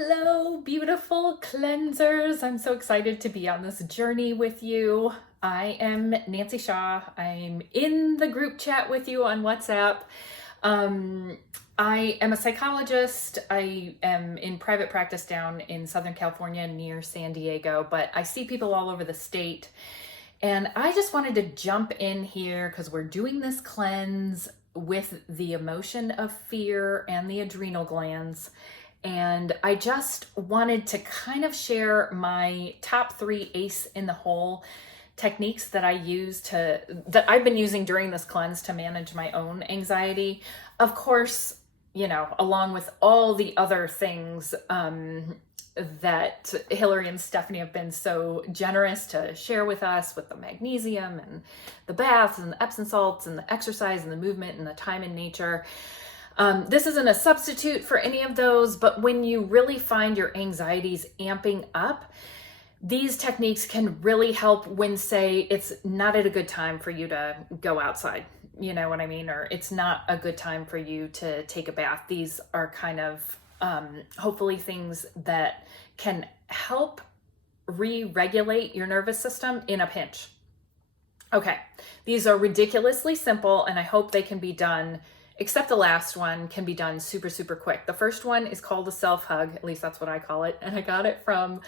Hello, beautiful cleansers. I'm so excited to be on this journey with you. I am Nancy Shaw. I'm in the group chat with you on WhatsApp. I am a psychologist. I am in private practice down in Southern California near San Diego, but I see people all over the state. And I just wanted to jump in here because we're doing this cleanse with the emotion of fear and the adrenal glands. And I just wanted to kind of share my top 3 ace in the hole techniques that that I've been using during this cleanse to manage my own anxiety. Of course, along with all the other things that Hillary and Stephanie have been so generous to share with us, with the magnesium and the baths and the Epsom salts and the exercise and the movement and the time in nature. This isn't a substitute for any of those, but when you really find your anxieties amping up, these techniques can really help when, say, it's not at a good time for you to go outside, you know what I mean? Or it's not a good time for you to take a bath. These are kind of hopefully things that can help re-regulate your nervous system in a pinch. Okay, these are ridiculously simple, and I hope they can be done, except the last one can be done super, super quick. The first one is called a self-hug, at least that's what I call it, and I got it from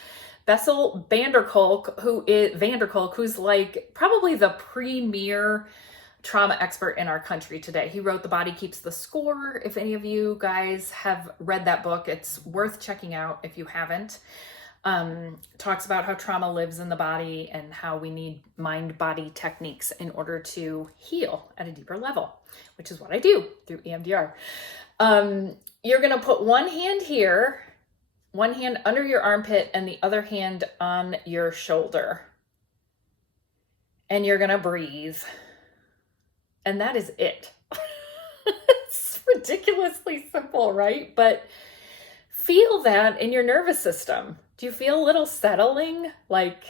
Bessel van der Kolk, who's like probably the premier trauma expert in our country today. He wrote The Body Keeps the Score. If any of you guys have read that book, it's worth checking out if you haven't. Talks about how trauma lives in the body and how we need mind-body techniques in order to heal at a deeper level, which is what I do through EMDR. You're going to put one hand here, one hand under your armpit, and the other hand on your shoulder. And you're going to breathe. And that is it. It's ridiculously simple, right? But feel that in your nervous system. Do you feel a little settling? Like,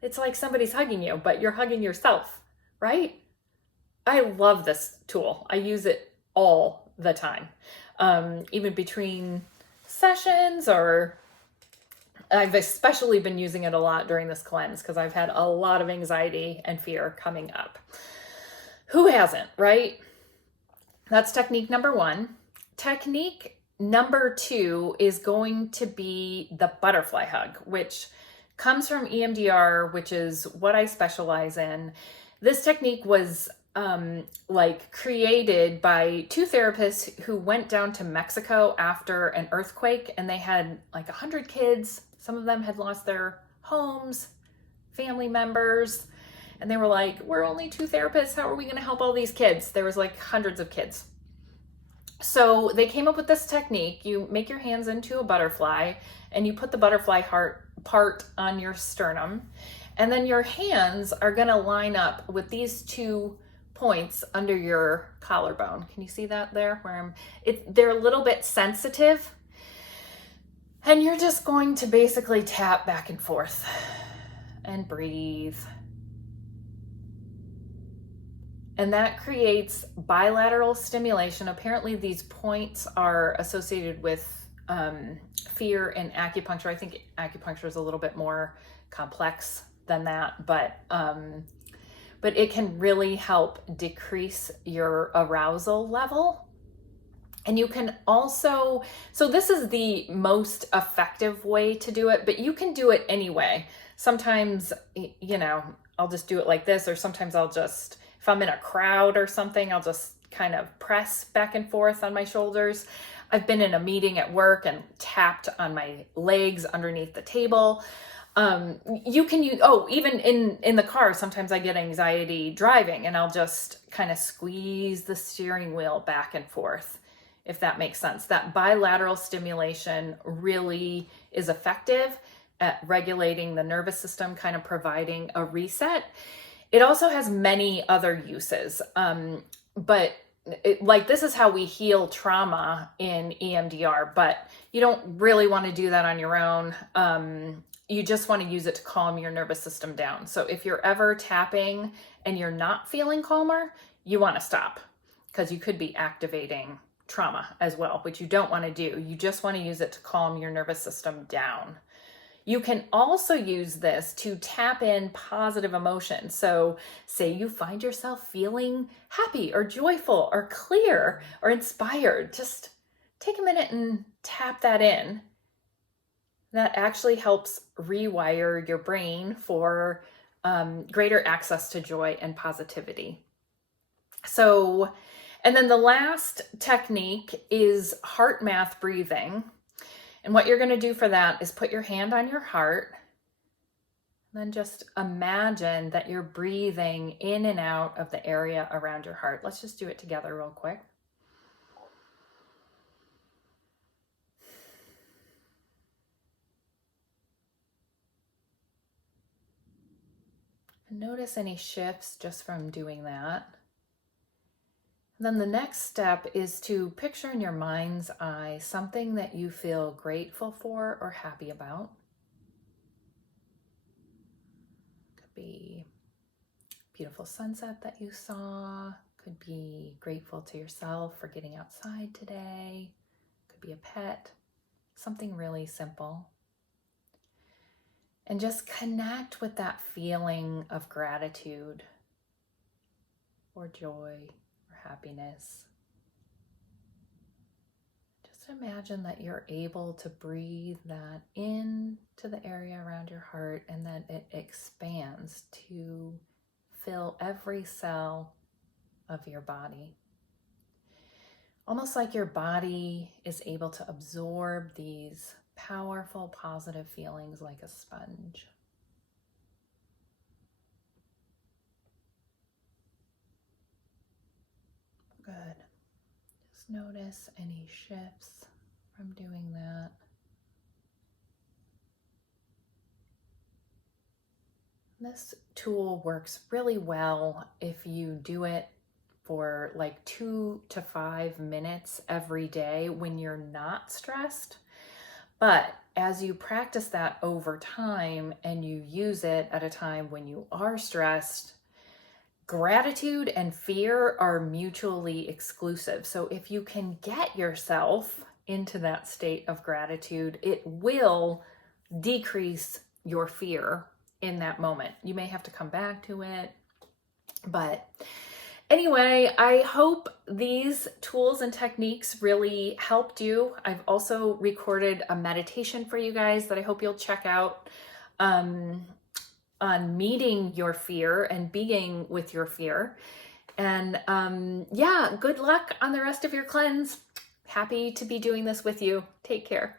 it's like somebody's hugging you, but you're hugging yourself, right? I love this tool. I use it all the time. Even between sessions, or I've especially been using it a lot during this cleanse because I've had a lot of anxiety and fear coming up. Who hasn't, right? That's technique number 1. Technique number 2 is going to be the butterfly hug, which comes from EMDR, which is what I specialize in. This technique was created by 2 therapists who went down to Mexico after an earthquake, and they had 100 kids. Some of them had lost their homes, family members, and they were like, we're only 2 therapists. How are we going to help all these kids? There was hundreds of kids. So they came up with this technique. You make your hands into a butterfly and you put the butterfly heart part on your sternum. And then your hands are going to line up with these 2 points under your collarbone. Can you see that there? They're a little bit sensitive. And you're just going to basically tap back and forth and breathe. And that creates bilateral stimulation. Apparently these points are associated with fear and acupuncture. I think acupuncture is a little bit more complex than that, but it can really help decrease your arousal level. And you can also, so this is the most effective way to do it, but you can do it anyway. Sometimes, I'll just do it like this, or sometimes if I'm in a crowd or something, I'll just kind of press back and forth on my shoulders. I've been in a meeting at work and tapped on my legs underneath the table. You can use, even in the car, sometimes I get anxiety driving and I'll just kind of squeeze the steering wheel back and forth, if that makes sense. That bilateral stimulation really is effective at regulating the nervous system, kind of providing a reset. It also has many other uses, but this is how we heal trauma in EMDR, but you don't really want to do that on your own. You just want to use it to calm your nervous system down. So if you're ever tapping and you're not feeling calmer, you want to stop, because you could be activating trauma as well, which you don't want to do. You just want to use it to calm your nervous system down. You can also use this to tap in positive emotions. So say you find yourself feeling happy or joyful or clear or inspired. Just take a minute and tap that in. That actually helps rewire your brain for greater access to joy and positivity. So, and then the last technique is heart math breathing. And what you're going to do for that is put your hand on your heart. Then just imagine that you're breathing in and out of the area around your heart. Let's just do it together real quick. And notice any shifts just from doing that. And then the next step is to picture in your mind's eye something that you feel grateful for or happy about. Could be a beautiful sunset that you saw. Could be grateful to yourself for getting outside today. Could be a pet. Something really simple. And just connect with that feeling of gratitude or joy. Happiness. Just imagine that you're able to breathe that into the area around your heart and that it expands to fill every cell of your body. Almost like your body is able to absorb these powerful, positive feelings like a sponge. Good. Just notice any shifts from doing that. This tool works really well if you do it for like 2 to 5 minutes every day when you're not stressed. But as you practice that over time and you use it at a time when you are stressed, gratitude and fear are mutually exclusive. So if you can get yourself into that state of gratitude, it will decrease your fear in that moment. You may have to come back to it. But anyway, I hope these tools and techniques really helped you. I've also recorded a meditation for you guys that I hope you'll check out. On meeting your fear and being with your fear. And yeah, good luck on the rest of your cleanse. Happy to be doing this with you. Take care.